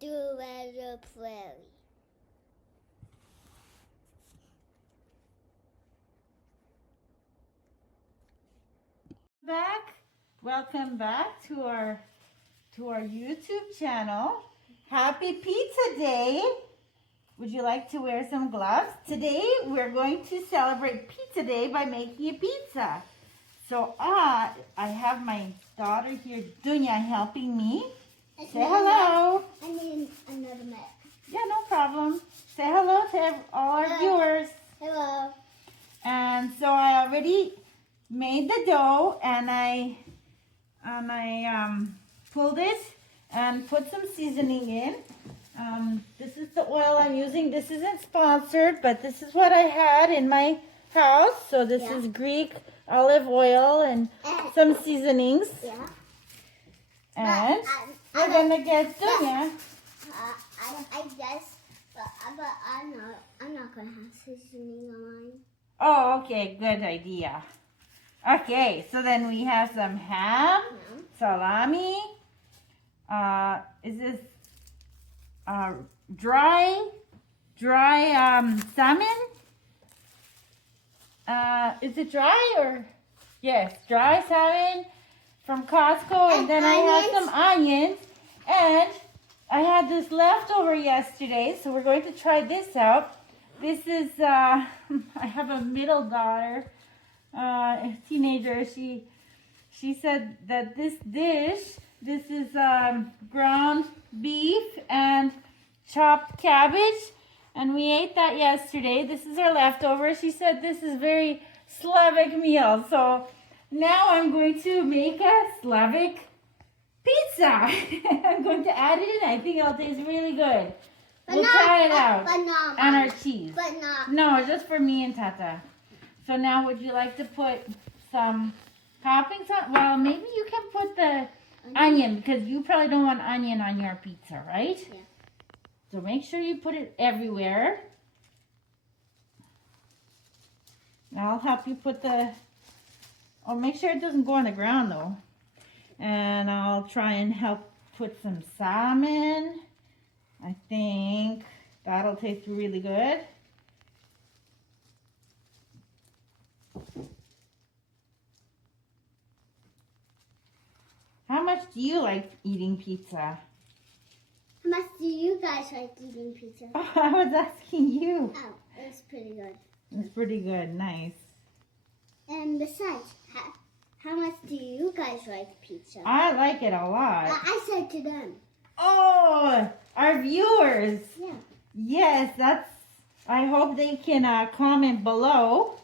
do the Prairie. Welcome back to our YouTube channel. Happy Pizza Day. Would you like to wear some gloves? Today we're going to celebrate Pizza Day by making a pizza. So I have my daughter here, Dunya, helping me. Say hello. I need another mic. Yeah, no problem. Say hello to all our viewers. Hello. And so I already made the dough, and I pulled it and put some seasoning in. This is the oil I'm using. This isn't sponsored, but this is what I had in my house. So this is Greek olive oil and some seasonings. Yeah. And we're gonna get Dunya. I guess, but I'm not gonna have seasoning on mine. Oh, okay, good idea. Okay, so then we have some ham, salami. Is this dry salmon? Is it dry or? Yes, dry salmon from Costco, and then I have some onions, and I had this leftover yesterday, so we're going to try this out. This is I have a middle daughter, a teenager. She said that this is ground beef and chopped cabbage, and we ate that yesterday. This is our leftover. She said this is very Slavic meal, so now I'm going to make a Slavic pizza. I'm going to add it in. I think it'll taste really good. We'll try it out. And our cheese. But not. No, just for me and Tata. So now would you like to put some toppings on? Well, maybe you can put the onion, because you probably don't want onion on your pizza, right? Yeah. So make sure you put it everywhere. I'll help you put make sure it doesn't go on the ground though. And I'll try and help put some salmon. I think that'll taste really good. How much do you like eating pizza? How much do you guys like eating pizza? Oh, I was asking you. Oh, it's pretty good. It's pretty good. Nice. And besides, how much do you guys like pizza? I like it a lot. I said to them. Oh, our viewers. Yeah. Yes, I hope they can comment below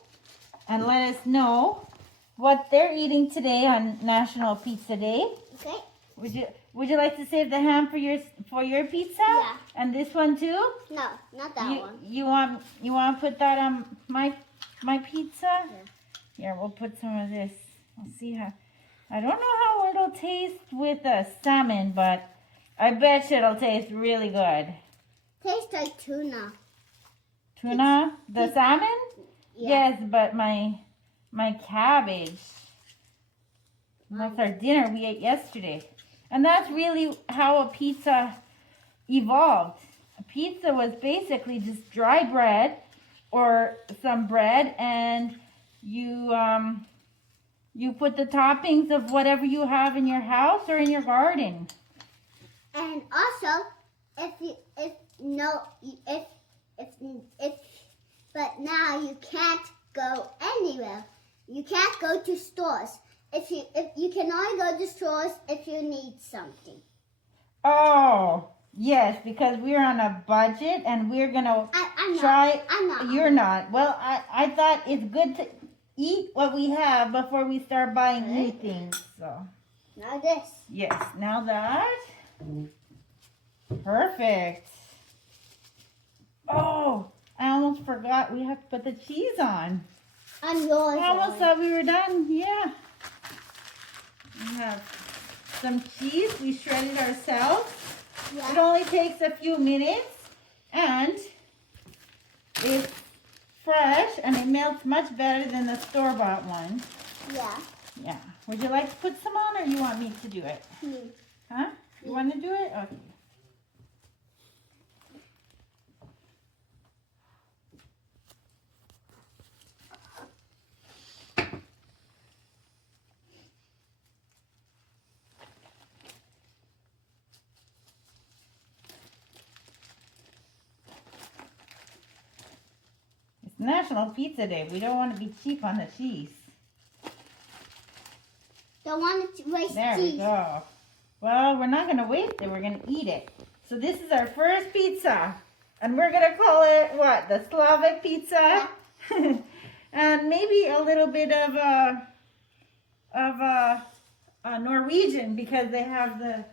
and let us know what they're eating today on National Pizza Day. Okay. Would you like to save the ham for your pizza? Yeah. And this one too? No, not that one. You want to put that on my pizza? Yeah. Here, we'll put some of this. We'll see how. I don't know how it'll taste with the salmon, but I bet you it'll taste really good. Tastes like tuna. Tuna? The salmon? Yeah. Yes, but my cabbage. That's our dinner we ate yesterday. And that's really how a pizza evolved. A pizza was basically just dry bread or some bread, and you put the toppings of whatever you have in your house or in your garden. And also, but now you can't go anywhere. You can't go to stores. If you can only go to stores if you need something. Oh, yes, because we're on a budget and we're gonna try. I'm not. You're not. Well, I thought it's good to eat what we have before we start buying new things. So Now this. yes, now that. Perfect. Oh, I almost forgot we have to put the cheese on. I'm yours. I almost thought we were done. Yeah. We have some cheese. We shredded ourselves. Yeah. It only takes a few minutes, and it's fresh, and it melts much better than the store-bought one. Yeah. Yeah. Would you like to put some on, or you want me to do it? Me. Huh? You want to do it? Okay. National Pizza Day. We don't want to be cheap on the cheese. Don't want to waste There cheese. we go. Well, we're not going to waste it. We're going to eat it. So this is our first pizza. And we're going to call it, what? The Slavic pizza? Yeah. And maybe a little bit of Norwegian because they have the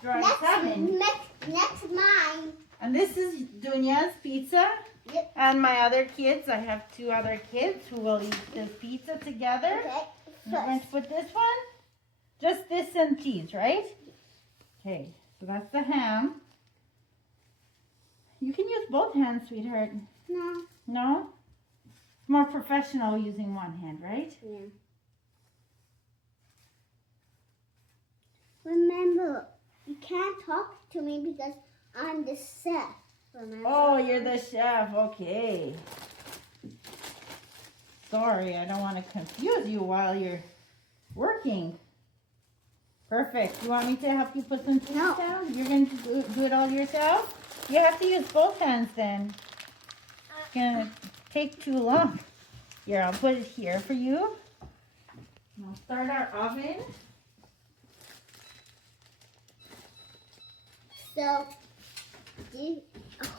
dry salmon. Next mine. And this is Dunya's pizza. Yep. And my other kids. I have 2 other kids who will eat this pizza together. Okay. You're going to put this one? Just this and cheese, right? Okay, so that's the ham. You can use both hands, sweetheart. No. No? It's more professional using one hand, right? Yeah. Remember, you can't talk to me because I'm the chef. Remember? Oh, you're the chef. Okay. Sorry, I don't want to confuse you while you're working. Perfect. You want me to help you put some cheese down? You're going to do it all yourself? You have to use both hands then. It's going to take too long. Here, I'll put it here for you. We'll start our oven. So,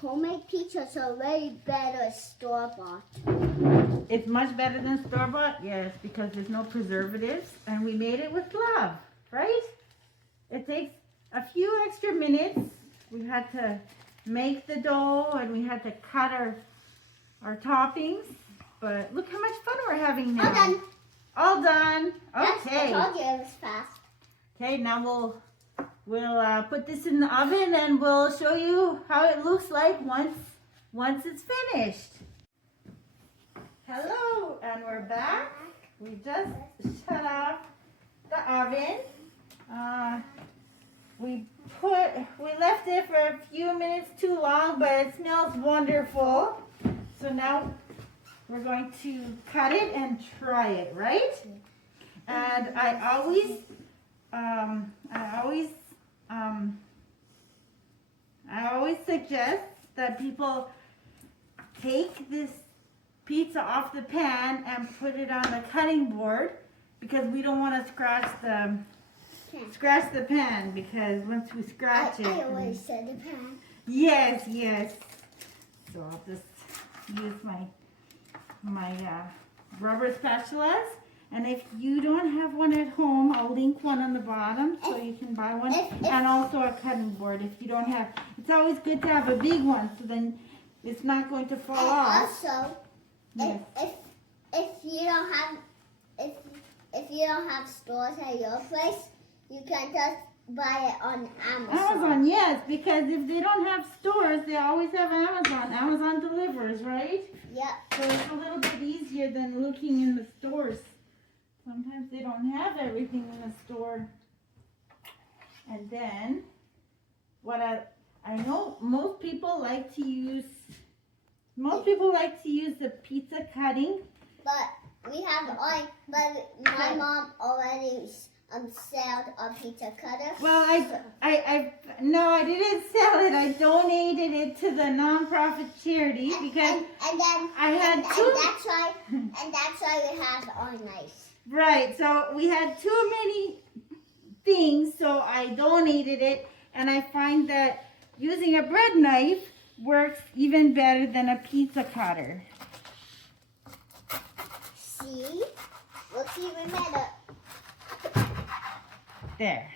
homemade pizza are way better store-bought. It's much better than store-bought? Yes, because there's no preservatives. And we made it with love, right? It takes a few extra minutes. We had to make the dough and we had to cut our toppings. But look how much fun we're having now. All done. All done. Yes, Okay. I told you it was fast. Okay, now we'll put this in the oven and we'll show you how it looks like once it's finished. Hello, and we're back. We just shut off the oven. We left it for a few minutes too long, but it smells wonderful. So now we're going to cut it and try it, right? And I always suggest that people take this pizza off the pan and put it on the cutting board because we don't want to scratch the pan because once we scratch it. I always said the pan. Yes, yes. So I'll just use my rubber spatulas. And if you don't have one at home, I'll link one on the bottom so you can buy one. And also a cutting board if you don't have. It's always good to have a big one so then it's not going to fall off. Also, yes. if you don't have stores at your place, you can just buy it on Amazon. Amazon, yes, because if they don't have stores, they always have Amazon. Amazon delivers, right? Yep. So it's a little bit easier than looking in the stores. Sometimes they don't have everything in the store. And then, what I know most people like to use the pizza cutting. But we have but my mom already sold a pizza cutter. Well, no, I didn't sell it. I donated it to the nonprofit charity because I had two. And that's why we have our knives. Right, so we had too many things, so I donated it, and I find that using a bread knife works even better than a pizza cutter. See? Looks even better. There.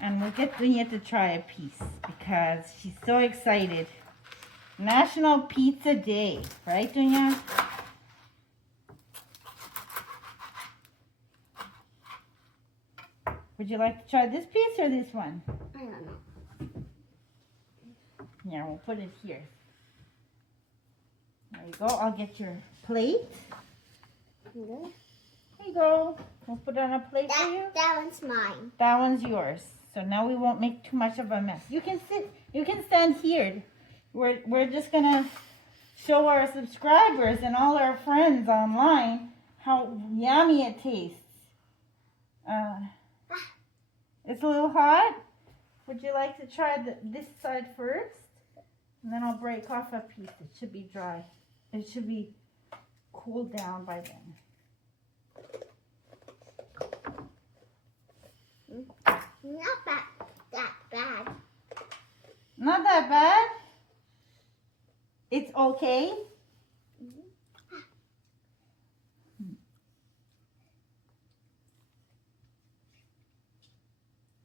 And we'll get Dunya to try a piece because she's so excited. National Pizza Day, right, Dunya? Would you like to try this piece or this one? I don't know. Yeah, we'll put it here. There you go. I'll get your plate. Okay. There you go. We'll put it on a plate for you. That one's mine. That one's yours. So now we won't make too much of a mess. You can sit. You can stand here. We're just gonna show our subscribers and all our friends online how yummy it tastes. It's a little hot. Would you like to try this side first? And then I'll break off a piece. It should be dry. it should be cooled down by then. Not that bad. Not that bad? It's okay?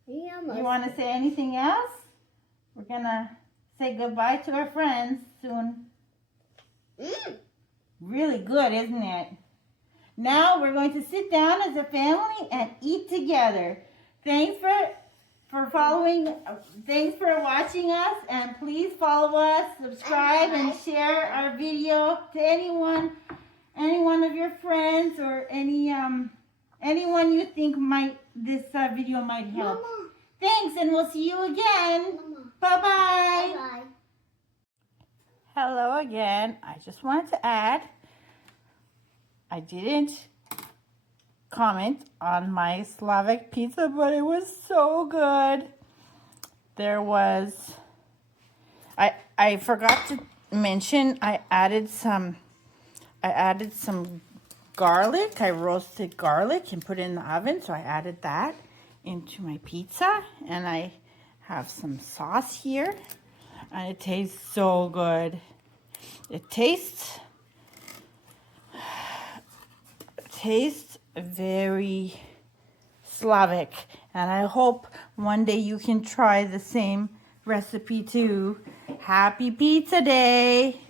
You want to say anything else? We're going to say goodbye to our friends soon. Really good, isn't it? Now we're going to sit down as a family and eat together. Thanks for following. Thanks for watching us, and please follow us, subscribe, and share our video to any one of your friends or anyone you think this video might help. Mama. Thanks, and we'll see you again. Bye-bye. Bye-bye. Hello again. I just wanted to add, I didn't comment on my Slavic pizza, but it was so good. There was, I forgot to mention, I added some garlic. I roasted garlic and put it in the oven, so I added that into my pizza, and I have some sauce here, and it tastes so good. It tastes very Slavic, and I hope one day you can try the same recipe too. Happy Pizza Day!